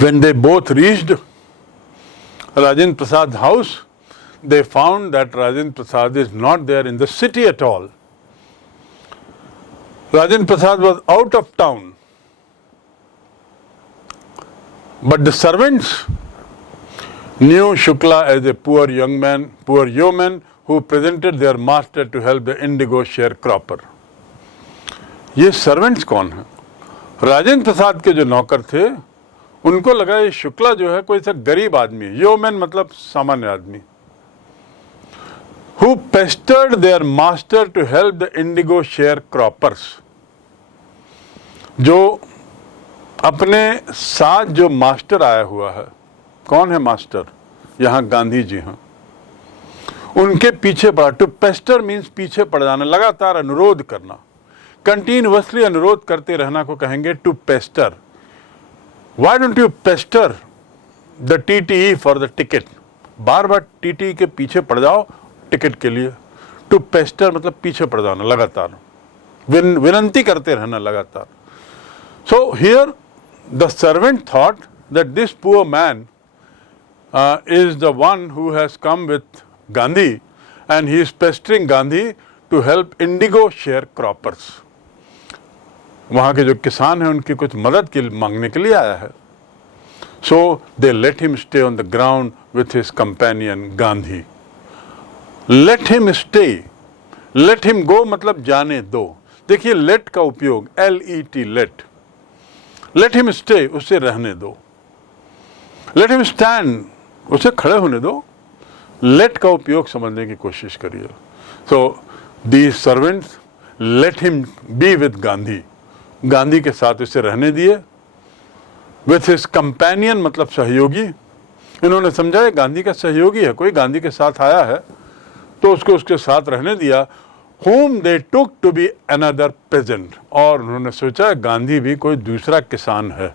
When they both reached Rajendra Prasad's house, they found that Rajendra Prasad is not there in the city at all. Rajendra Prasad was out of town. But the servants knew Shukla as a poor yeoman who presented their master to help the indigo sharecropper. ये servants कौन है? राजेंद्र प्रसाद के जो नौकर थे उनको लगा ये शुक्ला जो है कोई सा गरीब आदमी है, येओमैन मतलब सामान्य आदमी, who pestered their master to help the indigo sharecroppers. जो अपने साथ जो मास्टर आया हुआ है, कौन है मास्टर? यहाँ गांधी जी हैं, उनके पीछे पड़ा. टू पेस्टर मीन्स पीछे पड़ जाना, लगातार अनुरोध करना, कंटिन्यूअसली अनुरोध करते रहना को कहेंगे to pester. Why don't you pester the TTE for the ticket? बार बार TTE के पीछे पड़ जाओ टिकट के लिए. टू पेस्टर मतलब पीछे पड़ जाना, लगातार विनंती करते रहना लगातार. So here the servant thought that this poor man is the one who has come with Gandhi and he is pestering Gandhi to help indigo sharecroppers. वहाँ के जो किसान हैं उनकी कुछ मदद के मांगने के लिए आया है. So they let him stay on the ground with his companion Gandhi. Let him stay, let him go मतलब जाने दो. देखिए let का उपयोग LET let. Let him stay, उसे रहने दो. Let him stand, उसे खड़े होने दो. Let का उपयोग समझने की कोशिश करिए. So these servants let him be with Gandhi. Gandhi के साथ उसे रहने दिए. With his companion मतलब सहयोगी. इन्होंने समझा ये गांधी का सहयोगी है, कोई गांधी के साथ आया है तो उसको उसके साथ रहने दिया. Whom they took to be another peasant. और उन्होंने सोचा गांधी भी कोई दूसरा किसान है.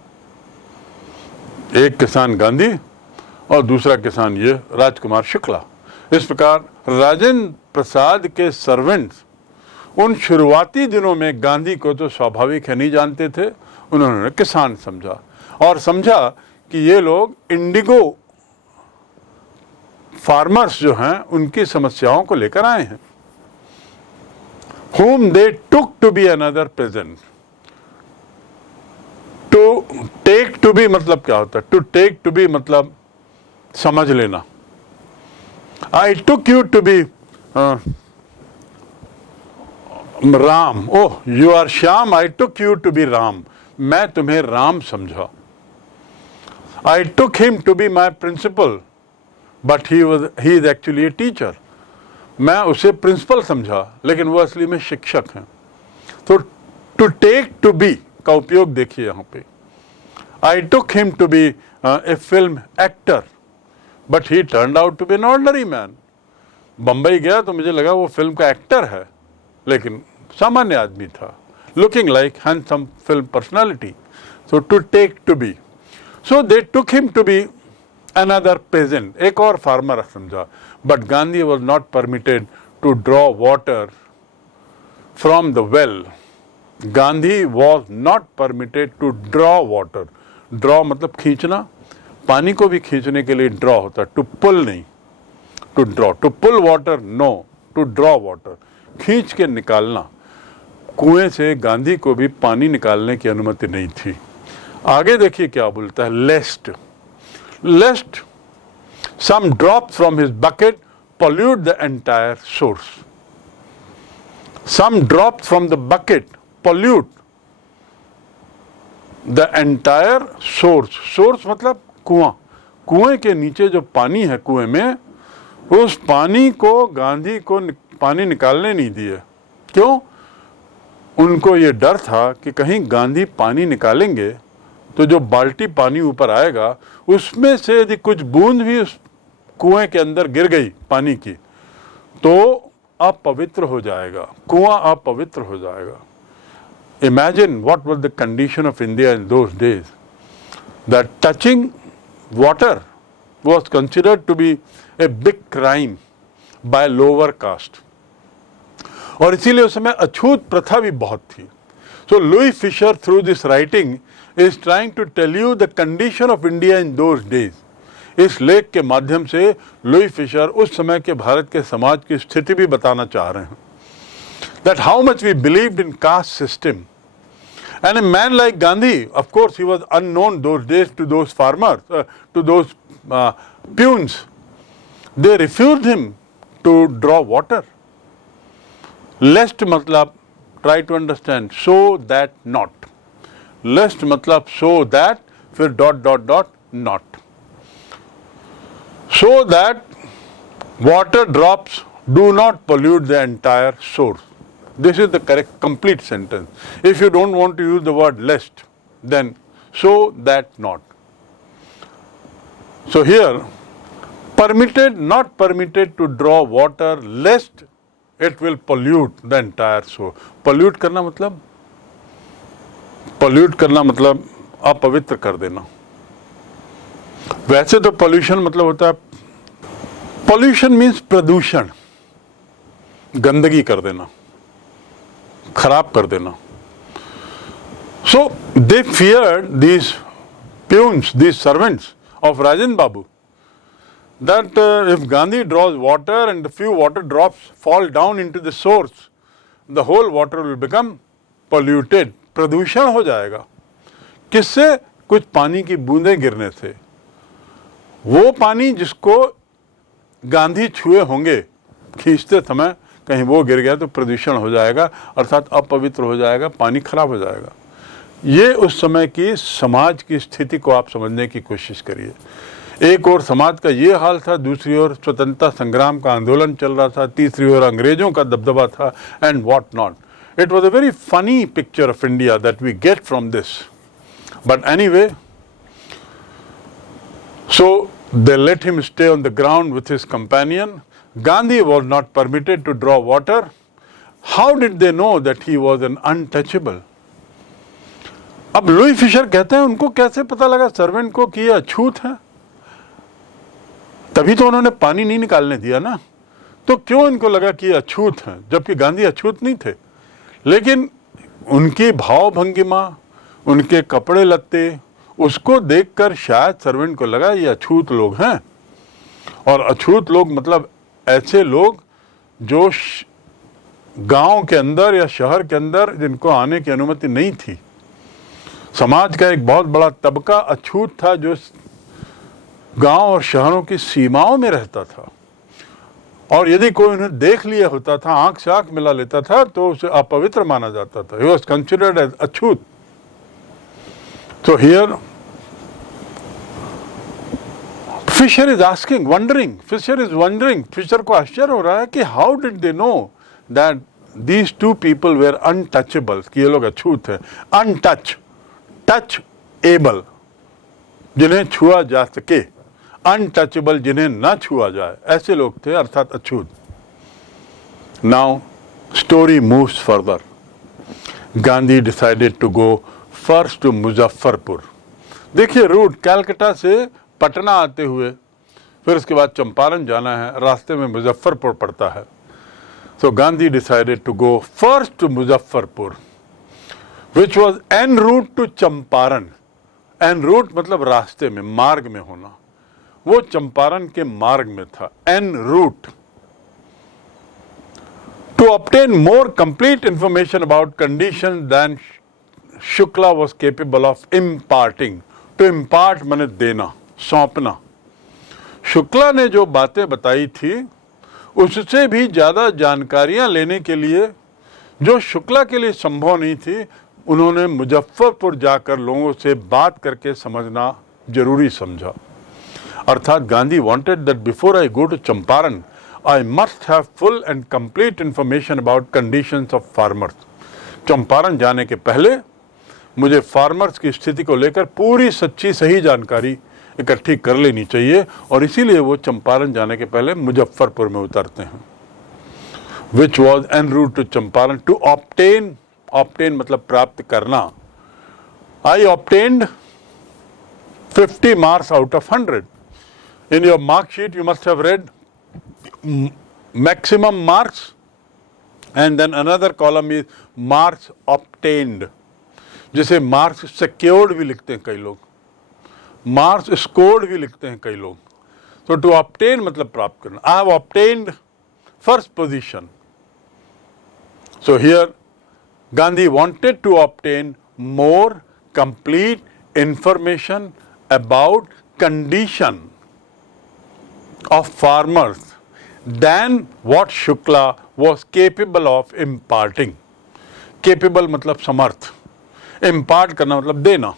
एक किसान गांधी और दूसरा किसान ये राजकुमार शुक्ला. इस प्रकार राजेंद्र प्रसाद के सर्वेंट्स उन शुरुआती दिनों में गांधी को तो स्वाभाविक है नहीं जानते थे, उन्होंने किसान समझा और समझा कि ये लोग इंडिगो फार्मर्स जो हैं उनकी समस्याओं को लेकर आए हैं. Whom they took to be another peasant. To take to be मतलब क्या होता है? To take to be मतलब समझ लेना. I took you to be Ram. Oh, you are Shyam. I took you to be Ram. मैं तुम्हें राम समझा. I took him to be my principal, but he is actually a teacher. मैं उसे principal समझा लेकिन वो असली में शिक्षक हैं. तो टू टेक टू बी का उपयोग देखिए यहाँ पे. I took him to be a film actor but he turned out to be an ordinary man. Bombay गया तो मुझे लगा वो फिल्म का एक्टर है लेकिन सामान्य आदमी था, looking like handsome film personality. So to take to be. So they took him to be another peasant, एक और फार्मर समझा. But Gandhi was not permitted to draw water from the well. Gandhi was not permitted to draw water. Draw मतलब खींचना, पानी को भी खींचने के लिए draw होता है, to pull नहीं, to draw. To pull water no, to draw water. खींच के निकालना. कुएं से गांधी को भी पानी निकालने की अनुमति नहीं थी. आगे देखिए क्या बोलता है. Lest some drops from his bucket pollute the entire source. Some drops from the bucket pollute the entire source. Source मतलब कुआं. कुएं के नीचे जो पानी है कुएं में, उस पानी को गांधी को पानी निकालने नहीं दिए. क्यों? उनको ये डर था कि कहीं गांधी पानी निकालेंगे तो जो बाल्टी पानी ऊपर आएगा उसमें से यदि कुछ बूंद भी उस कुएं के अंदर गिर गई पानी की तो अपवित्र हो जाएगा, कुआं अपवित्र हो जाएगा. Imagine what was the condition of India in those days. That touching water was considered to be a big crime by lower caste. और इसीलिए उस समय अछूत प्रथा भी बहुत थी. So Louis Fisher through this writing is trying to tell you the condition of India in those days. इस लेख के माध्यम से लुई फिशर उस समय के भारत के समाज की स्थिति भी बताना चाह रहे हैं. That how much we believed in caste system. And a man like Gandhi, of course, he was unknown those days to those farmers, to those peons. They refused him to draw water. Lest matlab, try to understand, so that not. Lest matlab, so that, फिर dot, not. So that water drops do not pollute the entire source. This is the correct, complete sentence. If you don't want to use the word lest, then so that not. So here, permitted, not permitted to draw water lest it will pollute the entire source. Pollute करना मतलब अपवित्र कर देना. वैसे तो pollution मतलब होता है, pollution means प्रदूषण, गंदगी कर देना, खराब कर देना. So they feared, these peons, these servants of Rajan Babu, that if Gandhi draws water and a few water drops fall down into the source, the whole water will become polluted. प्रदूषण हो जाएगा. किससे? कुछ पानी की बूंदें गिरने से. वो पानी जिसको गांधी छुए होंगे खींचते समय, कहीं वो गिर गया तो प्रदूषण हो जाएगा, अर्थात अपवित्र हो जाएगा, पानी खराब हो जाएगा. ये उस समय की समाज की स्थिति को आप समझने की कोशिश करिए. एक और समाज का ये हाल था, दूसरी ओर स्वतंत्रता संग्राम का आंदोलन चल रहा था, तीसरी ओर अंग्रेजों का दबदबा था, and what not. It was a very funny picture of India that we get from this. But anyway, so they let him stay on the ground with his companion. Gandhi was not permitted to draw water. How did they know that he was an untouchable? अब Louis Fischer कहते हैं उनको कैसे पता लगा servant को कि ये अछूत है? तभी तो उन्होंने पानी नहीं निकालने दिया ना. तो क्यों इनको लगा कि ये अछूत है, जबकि गांधी अछूत नहीं थे? लेकिन उनकी भाव भंगिमा, उनके कपड़े लत्ते, उसको देखकर शायद सर्वेंट को लगा ये अछूत लोग हैं. और अछूत लोग मतलब ऐसे लोग जो गांव के अंदर या शहर के अंदर जिनको आने की अनुमति नहीं थी. समाज का एक बहुत बड़ा तबका अछूत था जो गांव और शहरों की सीमाओं में रहता था, और यदि कोई उन्हें देख लिया होता था, आंख से आंख मिला लेता था, तो उसे अपवित्र माना जाता था. He was considered as Achhut. So here Fisher is asking, wondering, Fisher को आश्चर्य हो रहा है कि how did they know that these two people were untouchables, कि ये लोग अछूत हैं. touchable, जिन्हें छुआ जा सके, अनटचेबल जिन्हें ना छुआ जाए, ऐसे लोग थे, अर्थात अछूत. Now story moves further. Gandhi decided to go first to Muzaffarpur. देखिए रूट, कैलकाटा से पटना आते हुए फिर उसके बाद चंपारण जाना है, रास्ते में मुजफ्फरपुर पड़ता है. So Gandhi decided to go first to Muzaffarpur, which was en route to Champaran. En route मतलब रास्ते में, मार्ग में होना. वो चंपारण के मार्ग में था. En route. To obtain more complete information about condition then Shukla was capable of imparting. To impart माने देना, सौंपना. शुक्ला ने जो बातें बताई थी उससे भी ज्यादा जानकारियां लेने के लिए, जो शुक्ला के लिए संभव नहीं थी, उन्होंने मुजफ्फरपुर जाकर लोगों से बात करके समझना जरूरी समझा. अर्थात Gandhi wanted that before I go to Champaran, I must have full and complete information about conditions of farmers. Champaran जाने के पहले मुझे फार्मर्स की स्थिति को लेकर पूरी सच्ची सही जानकारी इकट्ठी कर लेनी चाहिए, और इसीलिए वो चंपारण जाने के पहले मुजफ्फरपुर में उतरते हैं. Which was en route to Champaran to obtain मतलब प्राप्त करना. I obtained 50 marks out of 100. In your mark sheet you must have read maximum marks, and then another column is marks obtained. जिसे मार्क्स सिक्योर्ड भी लिखते हैं कई लोग, marks scored भी लिखते हैं कई लोग। तो टू ऑब्टेन मतलब प्राप्त करना। I have obtained first position. So here Gandhi wanted to obtain more complete information about condition of farmers than what Shukla was capable of imparting. Capable मतलब समर्थ, impart करना मतलब देना।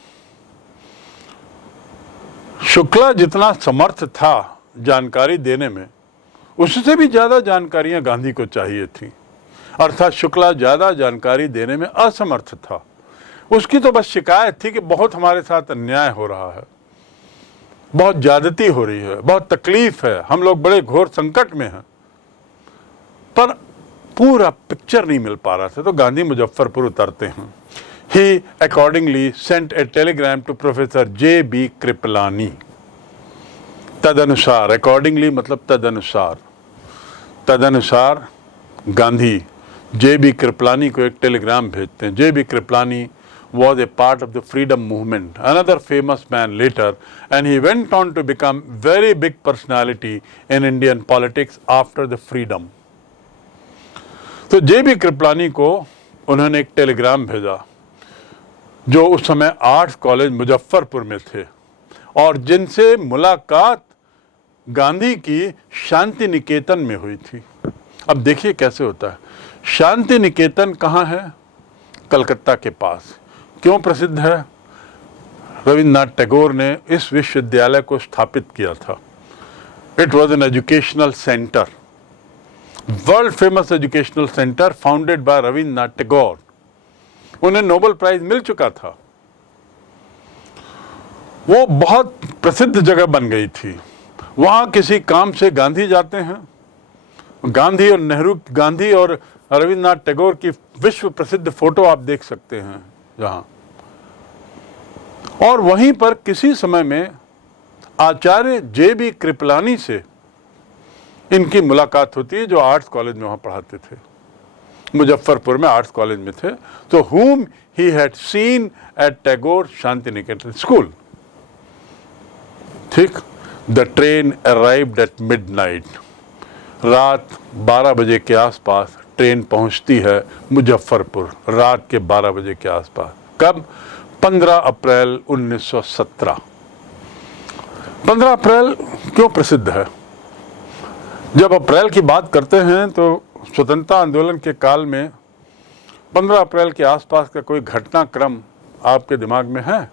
शुक्ला जितना समर्थ था जानकारी देने में, उससे भी ज्यादा जानकारियां गांधी को चाहिए थी। अर्थात शुक्ला ज्यादा जानकारी देने में असमर्थ था। उसकी तो बस शिकायत थी कि बहुत हमारे साथ अन्याय हो रहा है, बहुत ज्यादती हो रही है, बहुत तकलीफ है, हम लोग बड़े घोर संकट में हैं, पर पूरा पिक्चर नहीं मिल पा रहा था। तो गांधी मुजफ्फरपुर उतरते हैं। He accordingly sent a telegram to professor J.B. Kripalani. तदनुसार, अकॉर्डिंगली मतलब तदनुसार, तदनुसार गांधी J.B. कृपलानी को एक टेलीग्राम भेजते हैं। J.B. Kripalani was a part of the freedom movement, another famous man later, and he went on to become very big personality in Indian politics after the freedom. तो J.B. Kripalani को उन्होंने एक टेलीग्राम भेजा, जो उस समय आर्ट्स कॉलेज मुजफ्फरपुर में थे और जिनसे मुलाकात गांधी की शांति निकेतन में हुई थी। अब देखिए कैसे होता है। शांति निकेतन कहाँ है? कलकत्ता के पास। क्यों प्रसिद्ध है? रविन्द्रनाथ टैगोर ने इस विश्वविद्यालय को स्थापित किया था। It was an educational centre, world famous educational centre founded by Rabindranath Tagore. उन्हें नोबेल प्राइज मिल चुका था। वो बहुत प्रसिद्ध जगह बन गई थी। वहां किसी काम से गांधी जाते हैं। गांधी और नेहरू, गांधी और रविन्द्रनाथ टैगोर की विश्व प्रसिद्ध फोटो आप देख सकते हैं जहां। और वहीं पर किसी समय में आचार्य J.B. कृपलानी से इनकी मुलाकात होती है, जो आर्ट्स कॉलेज में वहां पढ़ाते थे, मुजफ्फरपुर में आर्ट्स कॉलेज में थे। तो whom he had seen at Tagore Shantiniketan school. ठीक। The train arrived at midnight. रात 12 बजे के आसपास ट्रेन पहुंचती है मुजफ्फरपुर, रात के 12 बजे के आसपास। कब? 15 अप्रैल 1917। 15 अप्रैल क्यों प्रसिद्ध है? जब अप्रैल की बात करते हैं तो स्वतंत्रता आंदोलन के काल में 15 अप्रैल के आसपास का कोई घटनाक्रम आपके दिमाग में है?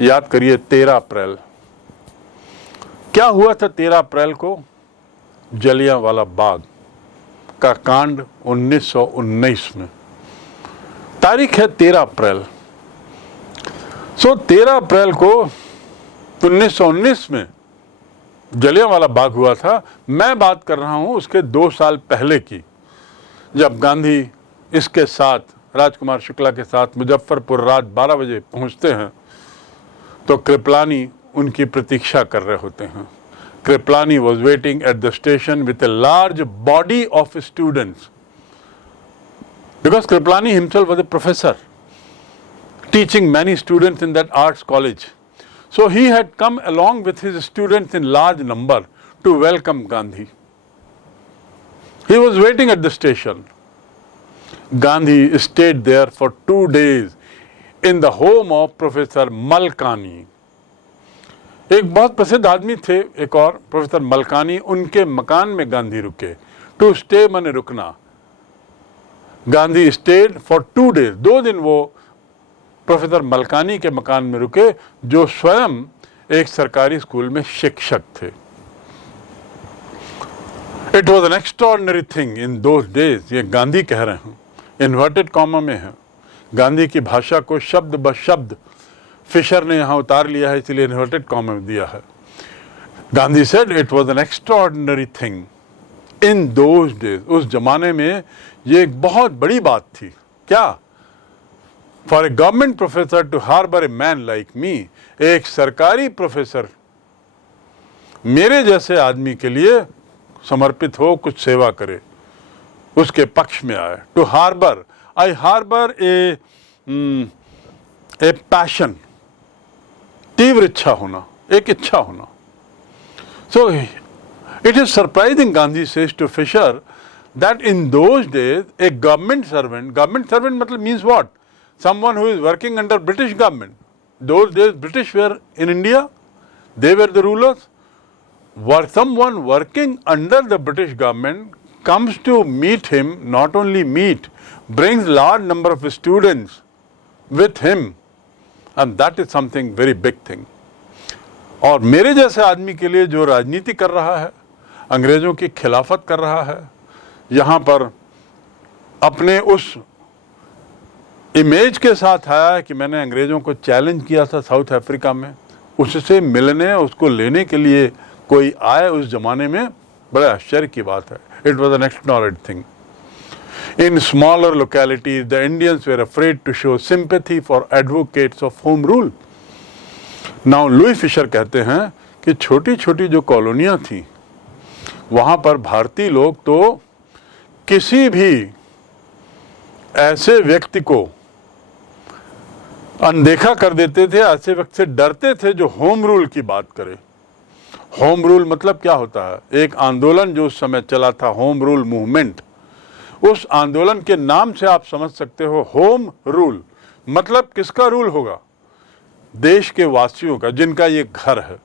याद करिए। 13 अप्रैल क्या हुआ था? 13 अप्रैल को जलियांवाला बाग का कांड 1919 में। तारीख है 13 अप्रैल। 13 अप्रैल को 1919 में जलियांवाला बाग हुआ था। मैं बात कर रहा हूं उसके 2 साल पहले की, जब गांधी इसके साथ, राजकुमार शुक्ला के साथ मुजफ्फरपुर रात 12 बजे पहुंचते हैं तो कृपलानी उनकी प्रतीक्षा कर रहे होते हैं। Kriplani was waiting at the station with a large body of students, because Kriplani himself was a professor teaching many students in that arts college. So he had come along with his students in large number to welcome Gandhi. He was waiting at the station. Gandhi stayed there for 2 days in the home of Professor Malkani. एक बहुत प्रसिद्ध आदमी थे एक और, professor Malkani. उनके मकान में गांधी रुके। टू स्टे माने रुकना। Gandhi state for 2 days. 2 दिन वो प्रोफेसर मलकानी के मकान में रुके, जो स्वयं एक सरकारी स्कूल में शिक्षक थे। It was N extraordinary thing in those days. ये गांधी कह रहे हैं, इन्वर्टेड कॉमा में है। गांधी की भाषा को शब्द ब शब्द फिशर ने यहां उतार लिया है, इसलिए इन्वर्टेड कॉमा में दिया है। Gandhi said it was an extraordinary thing in those days. उस जमाने में ये एक बहुत बड़ी बात थी। क्या? For a government professor to harbour a man like me. एक सरकारी प्रोफेसर मेरे जैसे आदमी के लिए समर्पित हो, कुछ सेवा करे, उसके पक्ष में आए। To harbour, I harbour a a passion, तीव्र इच्छा होना, एक इच्छा होना. So it is surprising, Gandhi says to Fisher, that in those days a government servant matlab means what? Someone who is working under British government. Those days British were in India, they were the rulers. Someone working under the British government comes to meet him, not only meet, brings large number of students with him, and that is something very big thing. और मेरे जैसे आदमी के लिए जो राजनीति कर रहा है, अंग्रेजों की खिलाफत कर रहा है, यहाँ पर अपने उस इमेज के साथ आया है कि मैंने अंग्रेजों को चैलेंज किया था साउथ अफ्रीका में, उससे मिलने, उसको लेने के लिए कोई आए उस जमाने में, बड़े आश्चर्य की बात है. It was an extraordinary thing. In smaller localities, the Indians were afraid to show sympathy for advocates of home rule. Now, Louis Fischer कहते हैं कि छोटी छोटी जो कॉलोनियाँ थीं, वहाँ पर भारतीय लोग तो किसी भी ऐसे व्यक्ति को अनदेखा कर देते थे, ऐसे व्यक्ति से डरते थे जो होम रूल की बात करे. होम रूल मतलब क्या होता है? एक आंदोलन जो उस समय चला था, होम रूल मूवमेंट. उस आंदोलन के नाम से आप समझ सकते हो, होम रूल मतलब किसका रूल होगा? देश के वासियों का, जिनका ये घर है.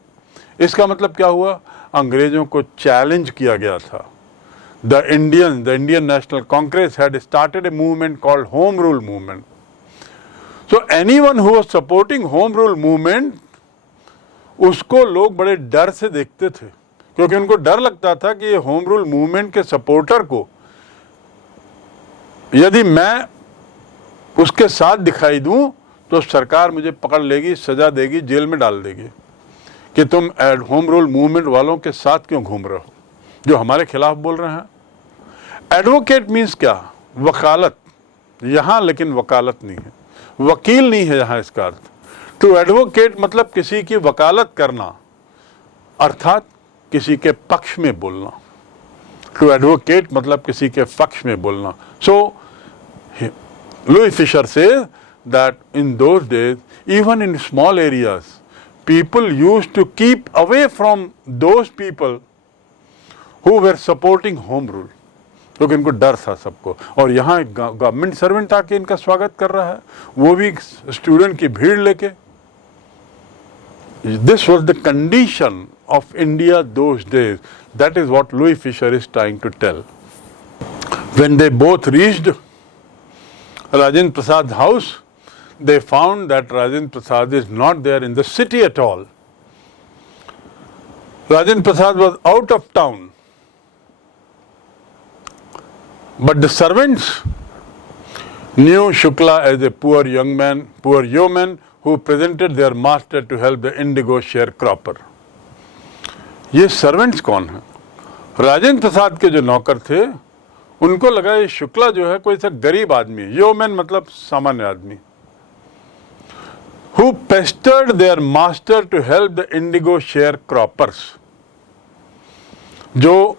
इसका मतलब क्या हुआ? अंग्रेजों को चैलेंज किया गया था. The Indian national Congress had started a movement called home rule movement. So anyone who was supporting home rule movement, उसको लोग बड़े डर से देखते थे, क्योंकि उनको डर लगता था कि ये होम रूल मूवमेंट के सपोर्टर को यदि मैं उसके साथ दिखाई दूं तो सरकार मुझे पकड़ लेगी, सजा देगी, जेल में डाल देगी कि तुम होम रूल मूवमेंट वालों के साथ क्यों घूम रहे हो, जो हमारे खिलाफ बोल रहे हैं. एडवोकेट मीन्स क्या? वकालत. यहाँ लेकिन वकालत नहीं है, वकील नहीं है यहाँ इसका अर्थ. टू एडवोकेट मतलब किसी की वकालत करना, अर्थात किसी के पक्ष में बोलना. टू एडवोकेट मतलब किसी के पक्ष में बोलना. सो Louis Fisher says that in those days, even in small areas, people used to keep away from those people who were supporting home rule. क्योंकि इनको डर था सबको. और यहाँ गवर्नमेंट सर्वेंट आके इनका स्वागत कर रहा है, वो भी स्टूडेंट की भीड़ लेके. This was the condition of India those days. That is what Louis Fisher is trying to tell. When they both reached Rajendra Prasad's house, they found that Rajendra Prasad is not there in the city at all. Rajendra Prasad was out of town. But the servants knew Shukla as a poor yeoman who presented their master to help the indigo sharecropper. ये servants कौन हैं? राजेंद्र प्रसाद के जो नौकर थे, उनको लगा ये शुक्ला जो है कोई सा गरीब आदमी, योमैन मतलब सामान्य आदमी, who pestered their master to help the indigo sharecroppers. जो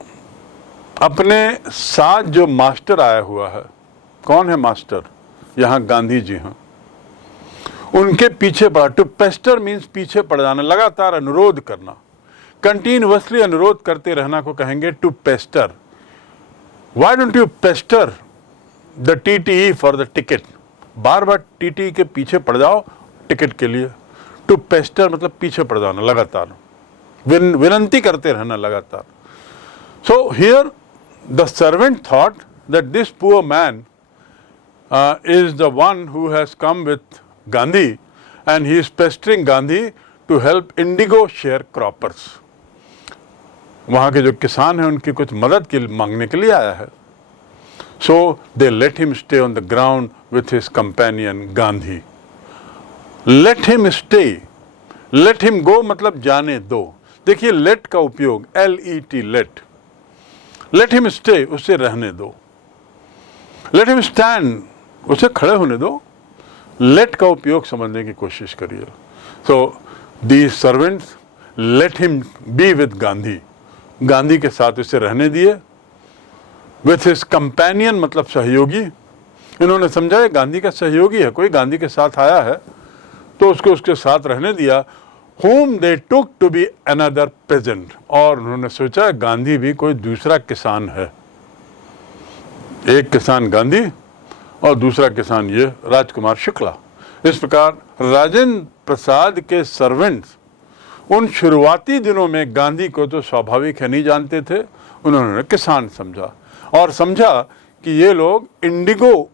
अपने साथ जो मास्टर आया हुआ है, कौन है मास्टर? यहाँ गांधी जी हैं. उनके पीछे पड़ा. टू पेस्टर मीन्स पीछे पड़ जाना, लगातार अनुरोध करना, कंटिन्यूअसली अनुरोध करते रहना को कहेंगे to pester. Why don't you pester the TTE for the ticket? बार बार TTE के पीछे पड़ जाओ टिकट के लिए. टू पेस्टर मतलब पीछे पड़ जाना, लगातार विनंती करते रहना लगातार. So here the servant thought that this poor man is the one who has come with Gandhi and he is pestering Gandhi to help indigo sharecroppers. वहाँ के जो किसान हैं उनकी कुछ मदद के मांगने के लिए आया है. So they let him stay on the ground with his companion Gandhi. Let him stay. Let him go मतलब जाने दो. देखिए let का उपयोग L-E-T let. Let him stay, उसे रहने दो. Let him stand, उसे खड़े होने दो. Let का उपयोग समझने की कोशिश करिए. So these servants let him be with Gandhi. Gandhi के साथ उसे रहने दिए. With his companion मतलब सहयोगी. इन्होंने समझा ये गांधी का सहयोगी है, कोई गांधी के साथ आया है तो उसको उसके साथ रहने दिया। whom they took to be another peasant, और उन्होंने सोचा गांधी भी कोई दूसरा किसान है, एक किसान गांधी और दूसरा किसान ये राजकुमार शुक्ला। इस प्रकार राजेंद्र प्रसाद के सर्वेंट्स उन शुरुआती दिनों में गांधी को तो स्वाभाविक है नहीं जानते थे, उन्होंने किसान समझा और समझा कि ये लोग इंडिगो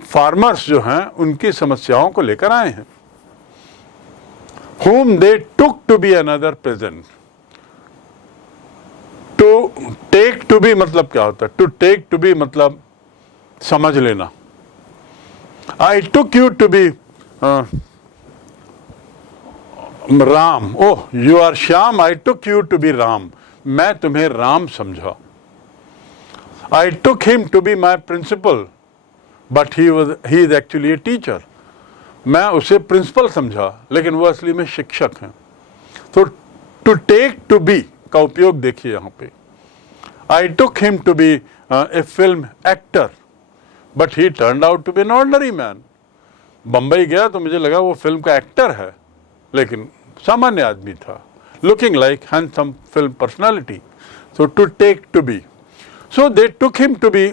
फार्मर्स जो हैं उनकी समस्याओं को लेकर आए हैं। whom they took to be another peasant. To take to be मतलब क्या होता है? To take to be मतलब समझ लेना। I took you to be Ram. Oh, you are Shyam, I took you to be Ram. मैं तुम्हें राम समझा। I took him to be my principal, but he is actually a teacher. मैं उसे प्रिंसिपल समझा लेकिन वो असली में शिक्षक हैं। तो टू टेक टू बी का उपयोग देखिए यहाँ पे। I took him to be a film actor but he turned out to be an ordinary man. Bombay गया तो मुझे लगा वो फिल्म का एक्टर है लेकिन सामान्य आदमी था, looking like handsome film personality. So to take to be, so they took him to be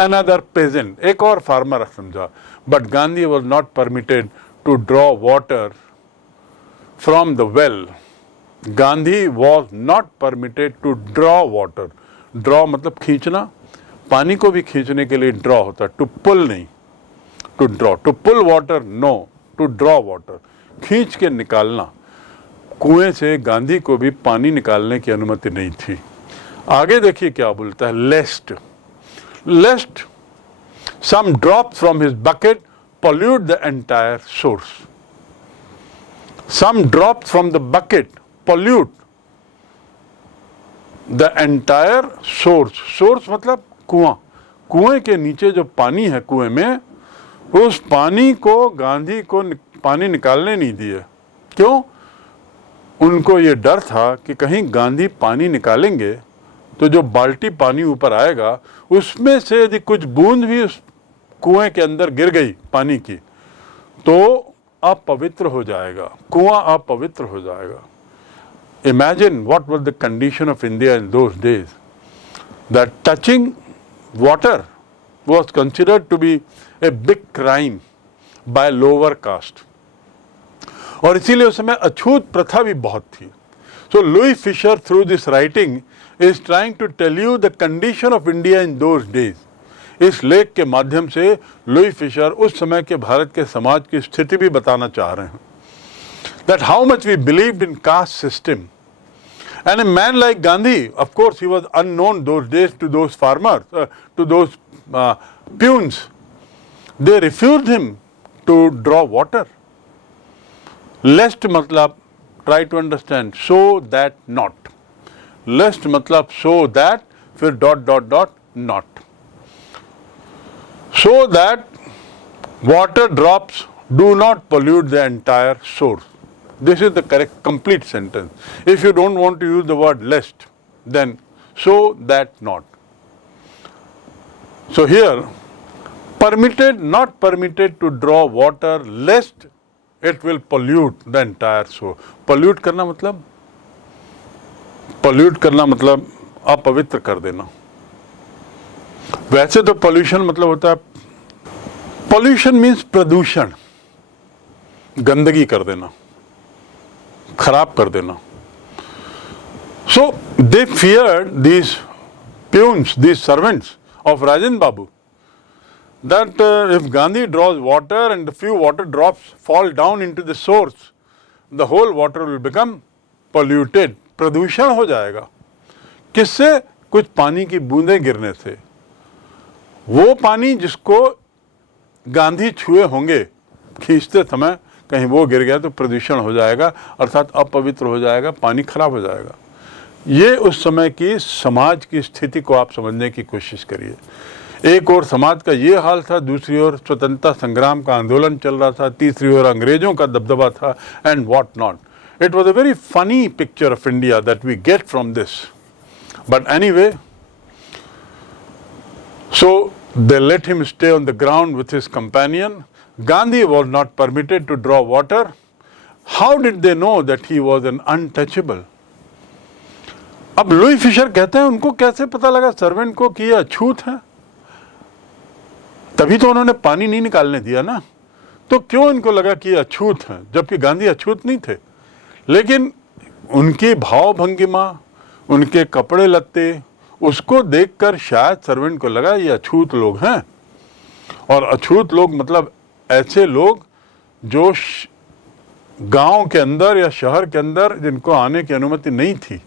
another peasant, एक और फार्मर समझा। But Gandhi was not permitted to draw water from the well. Gandhi was not permitted to draw water. Draw मतलब खींचना, पानी को भी खींचने के लिए draw होता है, to pull नहीं, to draw. To pull water no, to draw water. खींच के निकालना। कुएं से गांधी को भी पानी निकालने की अनुमति नहीं थी। आगे देखिए क्या बोलता है, lest some drops from his bucket pollute the entire source. Some drops from the bucket pollute the entire source. Source मतलब कुआं। कुएं के नीचे जो पानी है कुएं में, उस पानी को गांधी को पानी निकालने नहीं दिए। क्यों? उनको ये डर था कि कहीं गांधी पानी निकालेंगे तो जो बाल्टी पानी ऊपर आएगा उसमें से यदि कुछ बूंद भी उस कुएं के अंदर गिर गई पानी की तो अपवित्र हो जाएगा, कुआं अपवित्र हो जाएगा। Imagine what was the condition of India in those days, that touching water was considered to be a big crime by lower caste, और इसीलिए उस समय अछूत प्रथा भी बहुत थी। So Louis Fisher through this writing is trying to tell you the condition of India in those days. इस लेख के माध्यम से लुई फिशर उस समय के भारत के समाज की स्थिति भी बताना चाह रहे हैं। That how much we believed in caste system. And a man like Gandhi, of course he was unknown those days to those farmers, to those peons. They refused him to draw water. Lest मतलब, try to understand, so that not. Lest मतलब so that, फिर dot not. So that water drops do not pollute the entire source. This is the correct complete sentence. If you don't want to use the word lest, then so that not. So here, permitted, not permitted to draw water lest it will pollute the entire source. Pollute करना मतलब अपवित्र कर देना। वैसे तो pollution मतलब होता है, पोल्यूशन मीन्स प्रदूषण, गंदगी कर देना, खराब कर देना। So they feared these peons, these servants of Rajendra Babu, that if Gandhi draws water and a few water drops fall down into the source, the whole water will become polluted. प्रदूषण हो जाएगा। किससे? कुछ पानी की बूंदें गिरने से। वो पानी जिसको गांधी छुए होंगे खींचते समय, कहीं वो गिर गया तो प्रदूषण हो जाएगा, अर्थात अपवित्र हो जाएगा, पानी खराब हो जाएगा। ये उस समय की समाज की स्थिति को आप समझने की कोशिश करिए। एक और समाज का ये हाल था, दूसरी ओर स्वतंत्रता संग्राम का आंदोलन चल रहा था, तीसरी ओर अंग्रेजों का दबदबा था, and what not. It was a very funny picture of India that we get from this. But anyway, so They let him stay on the ground with his companion. Gandhi was not permitted to draw water. How did they know that he was an untouchable? अब Louis Fischer कहते हैं उनको कैसे पता लगा servant को कि यह अछूत है? तभी तो उन्होंने पानी नहीं निकालने दिया ना, तो क्यों इनको लगा कि अछूत है, जबकि गांधी अछूत नहीं थे? लेकिन उनकी भाव भंगिमा, उनके कपड़े लत्ते, उसको देखकर शायद सर्वेंट को लगा ये अछूत लोग हैं। और अछूत लोग मतलब ऐसे लोग जो गांव के अंदर या शहर के अंदर जिनको आने की अनुमति नहीं थी।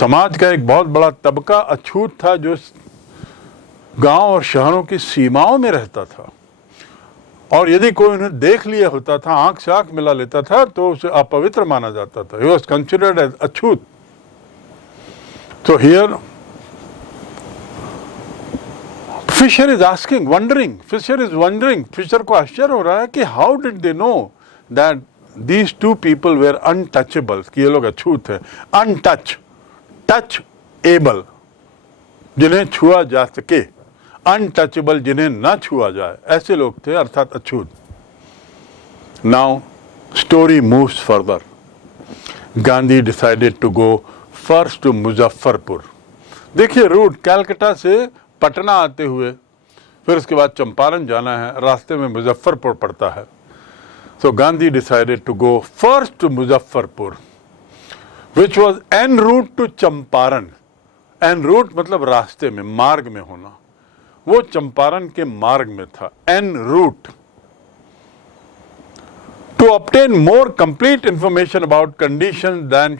समाज का एक बहुत बड़ा तबका अछूत था जो गांव और शहरों की सीमाओं में रहता था, और यदि कोई उन्हें देख लिया होता था, आंख से आंख मिला लेता था, तो उसे अपवित्र माना जाता था। He was considered as Achhut. So here Fisher is asking, wondering, Fisher को आश्चर्य हो रहा है कि how did they know that these two people were untouchables, कि ये लोग अछूत हैं। touchable जिन्हें छुआ जा सके, अनटचेबल जिन्हें ना छुआ जाए, ऐसे लोग थे, अर्थात अछूत। Now story moves further. Gandhi decided to go first to Muzaffarpur. देखिए रूट, कलकत्ता से पटना आते हुए फिर उसके बाद चंपारण जाना है, रास्ते में मुजफ्फरपुर पड़ता है। So Gandhi decided to go first to Muzaffarpur, which was en route to Champaran. En route मतलब रास्ते में, मार्ग में होना, वो चंपारण के मार्ग में था, en route. To obtain more complete information about condition then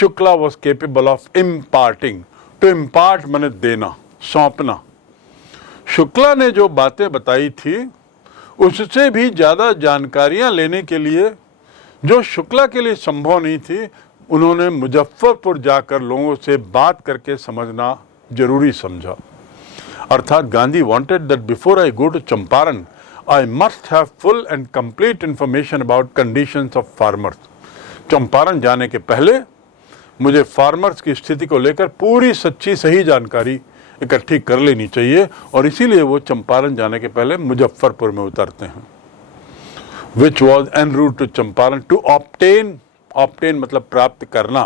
Shukla was capable of imparting. To impart माने देना, सौंपना। शुक्ला ने जो बातें बताई थी उससे भी ज्यादा जानकारियां लेने के लिए, जो शुक्ला के लिए संभव नहीं थी, उन्होंने मुजफ्फरपुर जाकर लोगों से बात करके समझना जरूरी समझा। अर्थात Gandhi wanted that before I go to Champaran I must have full and complete information about conditions of farmers. Champaran जाने के पहले मुझे फार्मर्स की स्थिति को लेकर पूरी सच्ची सही जानकारी इकट्ठी कर लेनी चाहिए, और इसीलिए वो चंपारण जाने के पहले मुजफ्फरपुर में उतरते हैं। Which was en route to Champaran to obtain, obtain मतलब प्राप्त करना।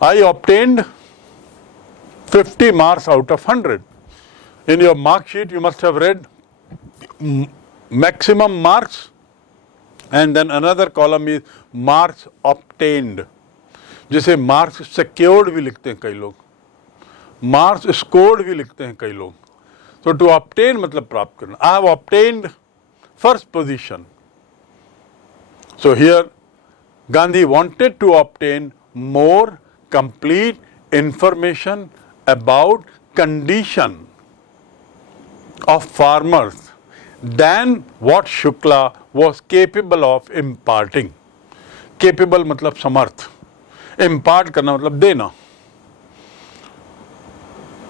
I obtained 50 marks out of 100. In your mark sheet you must have read maximum marks, and then another column is marks obtained, जिसे marks secured भी लिखते हैं कई लोग, marks scored भी लिखते हैं कई लोग। So to obtain मतलब प्राप्त करना। I have obtained first position. So here Gandhi wanted to obtain more complete information about condition of farmers than what Shukla was capable of imparting. Capable मतलब समर्थ, impart करना मतलब देना।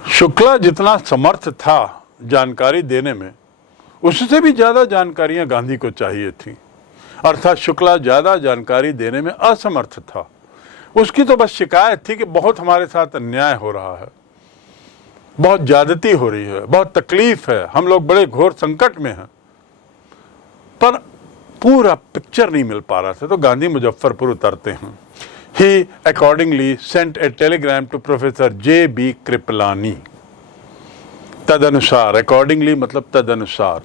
शुक्ला जितना समर्थ था जानकारी देने में, उससे भी ज्यादा जानकारियां गांधी को चाहिए थी। अर्थात शुक्ला ज्यादा जानकारी देने में असमर्थ था। उसकी तो बस शिकायत थी कि बहुत हमारे साथ अन्याय हो रहा है, बहुत ज्यादती हो रही है, बहुत तकलीफ है, हम लोग बड़े घोर संकट में हैं, पर पूरा पिक्चर नहीं मिल पा रहा था। तो गांधी मुजफ्फरपुर उतरते हैं। He accordingly sent a telegram to Professor J.B. Kripalani. तदनुसार, accordingly मतलब तदनुसार,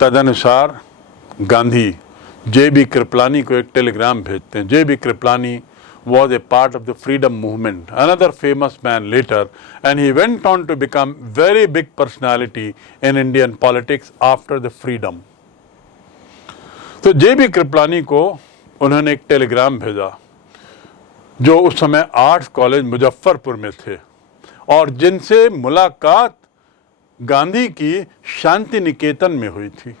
तदनुसार गांधी J.B. कृपलानी को एक टेलीग्राम भेजते हैं। J.B. Kripalani was a part of the freedom movement, another famous man later, and he went on to become very big personality in Indian politics after the freedom. तो J.B. Kripalani को उन्होंने एक टेलीग्राम भेजा, जो उस समय आर्ट्स कॉलेज मुजफ्फरपुर में थे, और जिनसे मुलाकात गांधी की शांति निकेतन में हुई थी।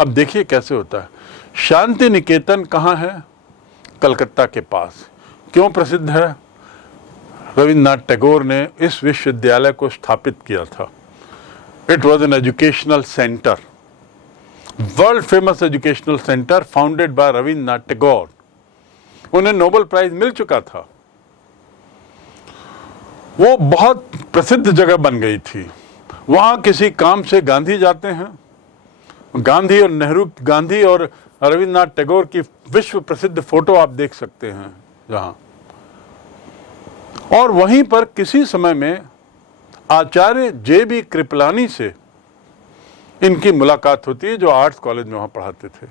अब देखिए कैसे होता है। शांति निकेतन कहाँ है? कलकत्ता के पास। क्यों प्रसिद्ध है? रविन्द्रनाथ टैगोर ने इस विश्वविद्यालय को स्थापित किया था। It was an educational centre, world famous educational centre founded by Rabindranath Tagore. उन्हें नोबेल प्राइज मिल चुका था। वो बहुत प्रसिद्ध जगह बन गई थी। वहाँ किसी काम से गांधी जाते हैं। गांधी और नेहरू, गांधी और रविन्द्रनाथ टैगोर की विश्व प्रसिद्ध फोटो आप देख सकते हैं जहाँ। और वहीं पर किसी समय में आचार्य जे.बी. कृपलानी से इनकी मुलाकात होती है, जो आर्ट्स कॉलेज में वहाँ पढ़ाते थे,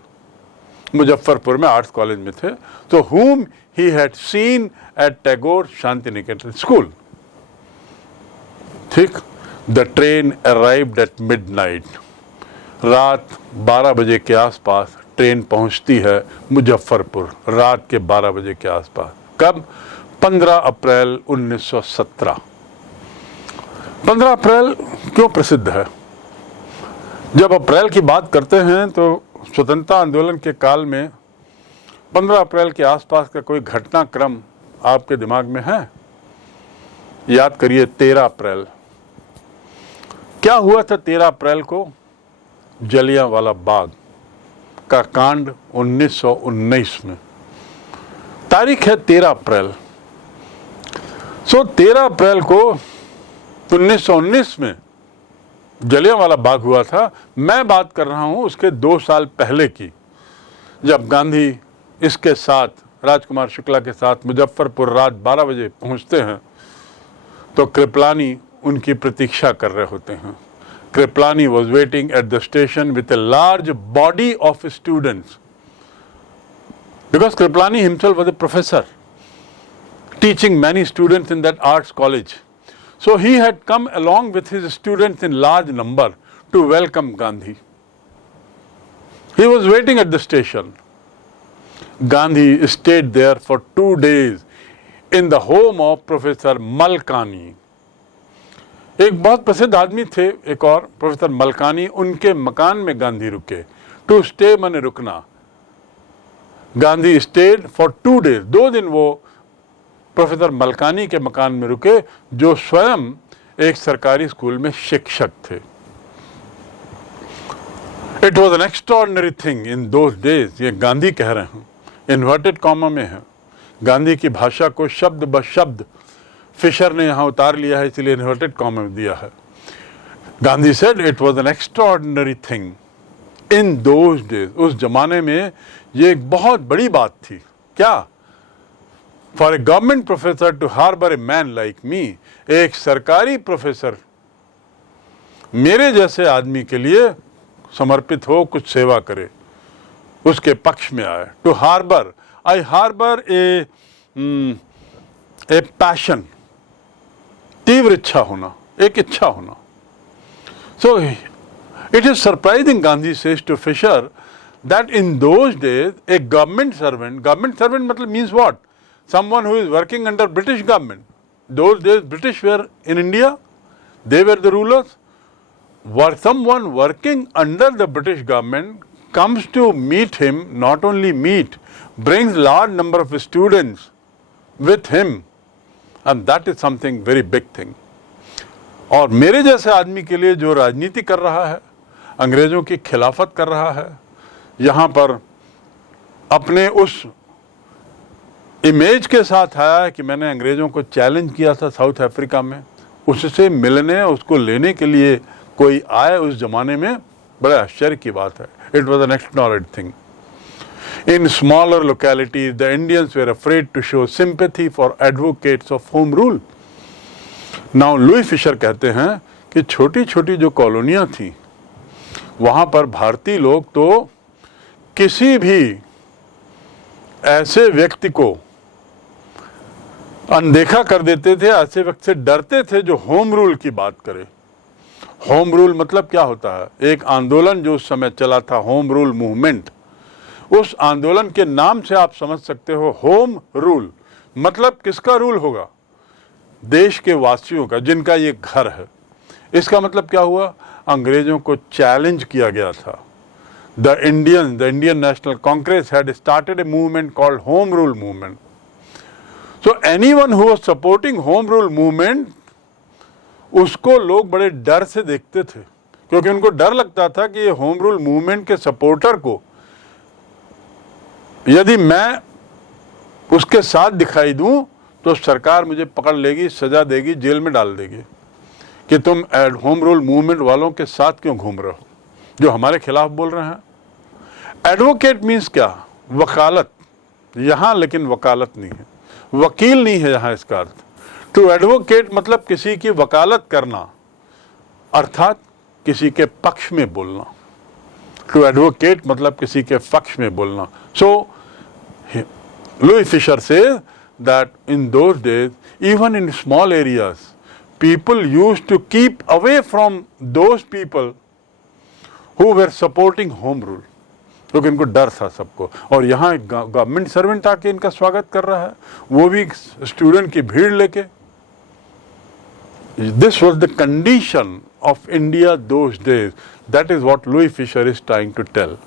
मुजफ्फरपुर में आर्ट्स कॉलेज में थे। तो whom he had seen at Tagore Shantiniketan school. ठीक, the train arrived at midnight. रात 12 बजे के आसपास ट्रेन पहुंचती है मुजफ्फरपुर, रात के 12 बजे के आसपास। कब? 15 अप्रैल 1917। 15 अप्रैल क्यों प्रसिद्ध है? जब अप्रैल की बात करते हैं तो स्वतंत्रता आंदोलन के काल में 15 अप्रैल के आसपास का कोई घटनाक्रम आपके दिमाग में है? याद करिए 13 अप्रैल। क्या हुआ था 13 अप्रैल को? जलियांवाला बाग का कांड 1919 में। तारीख है 13 अप्रैल। 13 अप्रैल को 1919 में जलियांवाला बाग हुआ था। मैं बात कर रहा हूं उसके 2 साल पहले की, जब गांधी इसके साथ, राजकुमार शुक्ला के साथ मुजफ्फरपुर रात 12 बजे पहुंचते हैं तो कृपलानी उनकी प्रतीक्षा कर रहे होते हैं। Kripalani was waiting at the station with a large body of students, because Kriplani himself was a professor teaching many students in that arts college. So he had come along with his students in large number to welcome Gandhi. He was waiting at the station. Gandhi stayed there for 2 days in the home of Professor Malkani. एक बहुत प्रसिद्ध आदमी थे एक और, professor Malkani, उनके मकान में गांधी रुके। टू स्टे माने रुकना। गांधी स्टेड फॉर 2 days, 2 दिन वो प्रोफेसर मलकानी के मकान में रुके, जो स्वयं एक सरकारी स्कूल में शिक्षक थे। It was N extraordinary thing in those days. ये गांधी कह रहे हैं, इन्वर्टेड कॉमा में है। गांधी की भाषा को शब्द ब शब्द फिशर ने यहां उतार लिया है, इसलिए इन्वर्टेड कॉमा में दिया है। Gandhi said it was N extraordinary thing in those days. उस जमाने में ये एक बहुत बड़ी बात थी। क्या? For a government professor to harbour a man like me, एक सरकारी प्रोफेसर मेरे जैसे आदमी के लिए समर्पित हो, कुछ सेवा करे, उसके पक्ष में आए। To harbour, I harbour a passion, तीव्र इच्छा होना, एक इच्छा होना। So it is surprising, Gandhi says to Fisher, that in those days a government servant मतलब means what? Someone who is working under British government. Those days British were in India, they were the rulers. Were someone working under the British government comes to meet him, not only meet, brings large number of students with him, and that is something very big thing. और मेरे जैसे आदमी के लिए जो राजनीति कर रहा है, अंग्रेजों की खिलाफत कर रहा है, यहाँ पर अपने उस इमेज के साथ आया है कि मैंने अंग्रेजों को चैलेंज किया था साउथ अफ्रीका में, उससे मिलने, उसको लेने के लिए कोई आए उस जमाने में, बड़े आश्चर्य की बात है। It was N extraordinary thing. In smaller localities, the Indians were afraid to show sympathy for advocates of home rule. Now, Louis Fischer कहते हैं कि छोटी छोटी जो कॉलोनियां थी, वहां पर भारतीय लोग तो किसी भी ऐसे व्यक्ति को अनदेखा कर देते थे, ऐसे व्यक्ति से डरते थे जो होम रूल की बात करे। होम रूल मतलब क्या होता है? एक आंदोलन जो उस समय चला था, होम रूल मूवमेंट, उस आंदोलन के नाम से आप समझ सकते हो होम रूल मतलब किसका रूल होगा? देश के वासियों का, जिनका ये घर है। इसका मतलब क्या हुआ? अंग्रेजों को चैलेंज किया गया था। The Indian National Congress had started a movement called Home Rule Movement. So anyone who was supporting Home Rule Movement, उसको लोग बड़े डर से देखते थे, क्योंकि उनको डर लगता था कि ये होम रूल मूवमेंट के सपोर्टर को यदि मैं उसके साथ दिखाई दूं तो सरकार मुझे पकड़ लेगी, सजा देगी, जेल में डाल देगी, कि तुम होम रूल मूवमेंट वालों के साथ क्यों घूम रहे हो जो हमारे खिलाफ बोल रहे हैं। एडवोकेट मीन्स क्या, वकालत यहां, लेकिन वकालत नहीं है, वकील नहीं है यहां इसका अर्थ। टू एडवोकेट मतलब किसी की वकालत करना, अर्थात किसी के पक्ष में बोलना। टू एडवोकेट मतलब किसी के पक्ष में बोलना। सो Louis Fisher says that in those days, even in small areas, people used to keep away from those people who were supporting home rule, क्योंकि इनको डर था सबको। और यहाँ एक गवर्नमेंट सर्वेंट आके इनका स्वागत कर रहा है, वो भी स्टूडेंट की भीड़ लेके। This was the condition of India those days. That is what Louis Fisher is trying to tell.